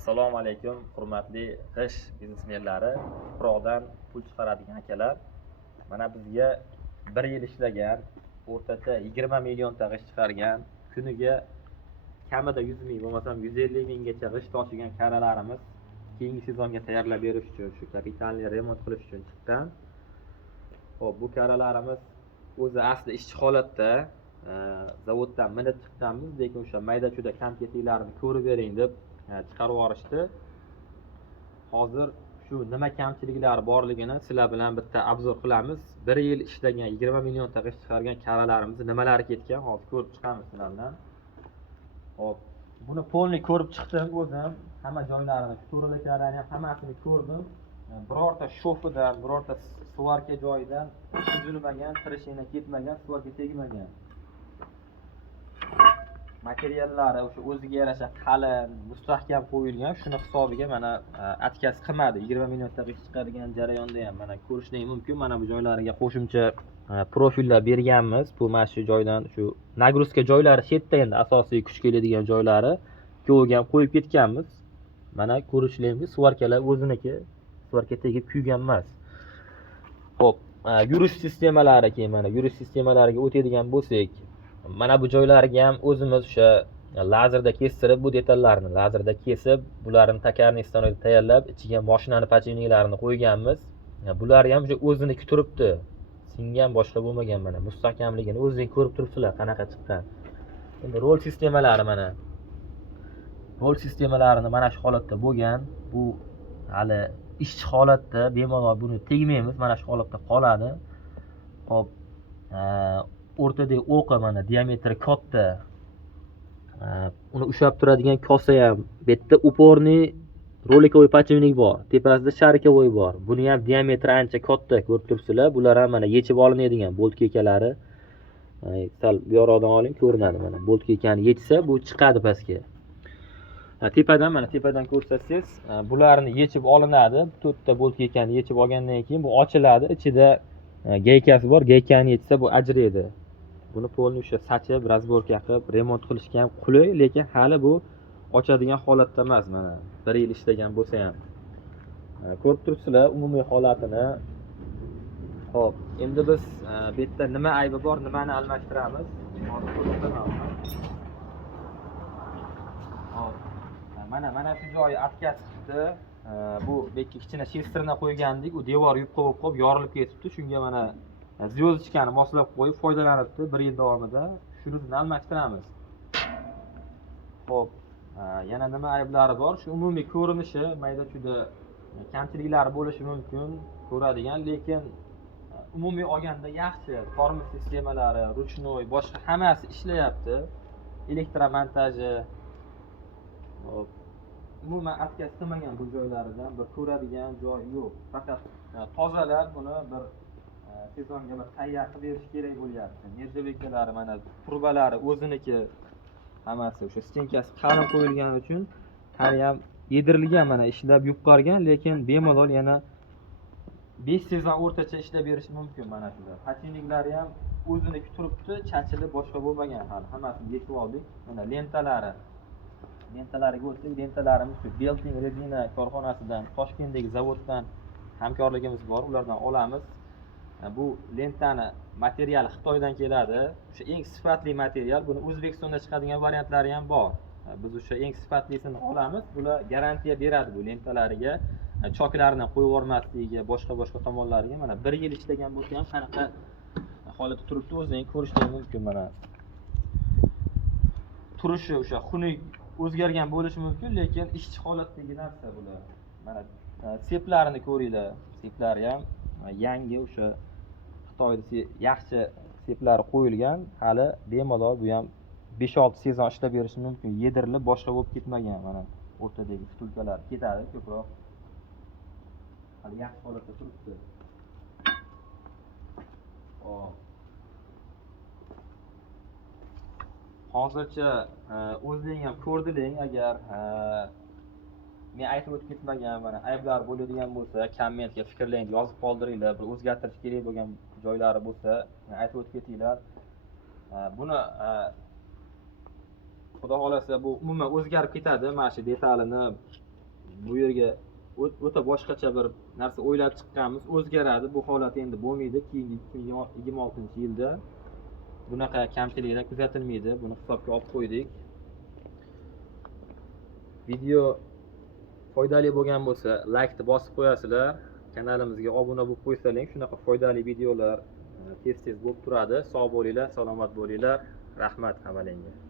Assalomu alaykum, hurmatli g'ish biznesmenlari, tuproqdan pul chiqaradigan akalar. Mana bizga 1 yil ishlagan, o'rtacha 20 millionta g'ish chiqargan, kuniga kamida 100 ming, bo'lmasam 150 minggacha g'ish toshigan karalarimiz keyingi sezonga tayyorlab berish uchun, shu kapitalni remont qilish uchun chiqqan. Xo'p, bu karalarimiz o'zi asli ishchi holatda zavoddan minib chiqqanmiz, lekin o'sha mayda-chuda kamchiliklarni ko'rib bering deb chiqarib yuborishdi. Hozir shu nima kamchiliklari borligini sizlar bilan bitta obzor qilamiz. 1 yil ishlagan 20 millionta g'ish chiqargan karalarimiz nimalari ketgan, hozir ko'rib chiqamiz sizlar bilan. Hop, buni polni ko'rib chiqdim o'zim. Hamma joylarini, tutoriallarni ham hammasini ko'rdim. Birorta shofidan, birorta suvarka joyidan uzilmagan, tirishini ketmagan, suvarka tegmagan. Materiallari o'sha o'ziga yarasha qalin, mustahkam qo'yilgan. Shuni hisobiga mana atkas qilmadi. 20 millionta g'ish chiqargan jarayonda ham mana ko'rishingiz mumkin. Mana bu joylariga qo'shimcha profillar berganmiz. Bu mana shu joydan shu nagruzka joylari chetda, endi asosiy kuch keladigan joylari ko'rib ham qo'yib ketganmiz. Mana ko'rishingiz mumkin, suvarkalar o'ziniki, suvarka tegib kuygan emas. Xo'p, yurish sistemalari keyin mana yurish sistemalariga o'tadigan bo'lsak, mana bu joylarga ham o'zimiz o'sha lazerda kestirib, bu detallarni lazerda kesib, bularni takarni stanoyda tayyorlab, ichiga mashinani podjemniklarini qo'yganmiz. Bular ham o'ziniki turibdi. Singan boshqa bo'lmagan, mana mustahkamligini o'zingiz ko'rib turibsizlar qanaqa chiqqan. Endi rol sistemalari mana. Rol sistemalarini mana shu holatda bo'lgan. Bu hali ishchi holatda, bemalol buni tegmaymiz, mana shu holatda qoladi. Xo'p, o'rtadagi o'qi mana diametri katta. Uni ushlab turadigan kosa ham bitta uporniy rolikovoy podjemnik bor. Tepasida sharikovoy bor. Buni ham diametri ancha katta, ko'rib turibsizlar. Bular ham mana yechib olinadigan bolt kekalari. Sal bu yoqdan oling, ko'rinadi mana. Bolt kekani yechsa, bu chiqadi pastga. Tepadan mana tepadan ko'rsatsangiz, bularni yechib olinadi. 4 ta bolt kekani yechib olgandan keyin bu ochiladi. Ichida gaykasi bor. Gaykani yechsa bu ajraydi. Buni polni o'sha sachib, razborka qilib, remont qilishga ham qulay, lekin hali bu ochadigan holatda emas mana. 1 yil ishlagan bo'lsa ham. Ko'rib turibsizlar umumiy holatini. Xo'p, endi biz bu yerda nima aybi bor, nimani almashtiramiz? Hozir ko'rsataman. Hop. Mana shu joyi atkas chiqdi. Bu bekki kichkina shestrni qo'ygandik, u devor yupqa bo'lib qolib yorilib ketibdi. Shunga mana zvezdochkani moslab qo'yib foydalanibdi 1 yil davomida. Shuni almashtiramiz. Xo'p, yana nima ayblari bor? Shu umumiy ko'rinishi mayda-chuda kamchiliklari bo'lishi mumkin, ko'radigan, lekin umumiy olganda yaxshi. Tormoz sistemalari, ruchnoy, boshqa hammasi ishlayapti. Elektromontaji. Hop. Umuman atkas qilmagan bu joylaridan bir ko'radigan joy yo'q. Faqat tozalab buni bir sezonga bir tayyor qilib berish kerak bo'lyapti. Nerjobekalari mana turbalari o'ziniki hammasi o'sha stenkasi qalin qo'yilgani uchun hali ham yedirilgan, mana ishlab yupqargan, lekin bemalol yana 5 sezon o'rtacha ishlab berish mumkin mana shular. Podjemniklari ham o'ziniki turibdi, chachilib boshqa bo'lmagan hali. Hammasini yechib oldik. Mana lentalariga o'tdik. Lentalarimiz shu Belting Resina korxonasidan, Toshkentdagi zavoddan hamkorligimiz bor, ulardan olamiz. Bu lentani materiali Xitoydan keladi. O'sha eng sifatli material. Buni O'zbekistonda chiqadigan variantlari ham bor. Biz o'sha eng sifatlisini olamiz. Bular garantiya beradi bu lentalariga, choklarini qo'yib yubormasligiga, boshqa tomonlariga. Mana 1 yil ishlagan bo'lsa ham qanaqa holatda turibdi, o'zingiz ko'rishingiz mumkin mana. Turishi o'sha xunuk o'zgargan bo'lishi mumkin, lekin ishchi holatdagi narsa bular. Mana seplarini ko'ringlar. Seplari ham yangi o'sha Xitoyda yaxshi seplari qo'yilgan, hali bemalol bu ham 5-6 sezon ishlab berishi mumkin. Yedirilib boshqa bo'lib ketmagan. Mana o'rtadagi vtulkalar ketadi ko'proq. Hali yaxshi holatda turibdi. Hop. Hozircha o'zing ham ko'rdiling, agar men aytib o'tib ketmagan mana ayblar bo'ladigan bo'lsa, kommentga fikrlaringizni yozib qoldiringlar. Bir o'zgartirish kerak bo'lgan joylari bo'lsa, aytib o'tib ketinglar. Buni xudo xolasa bu umuman o'zgarib ketadi. Mana shu detalini bu yerga o'ta boshqacha bir narsa o'ylab chiqqanmiz, o'zgaradi. Bu holat endi bo'lmaydi. Keyingi 2026-yilda bunaqa kamchiliklar kuzatilmaydi. Buni hisobga olib qo'ydik. Video foydali bo'lgan bo'lsa, laykni bosib qo'yasizlar. Kanalimizga obuna bo'lib qo'ysalar, shunaqa foydali videolar tez-tez bo'lib turadi. Sog' bo'linglar, salomat bo'linglar. Rahmat hammanglarga.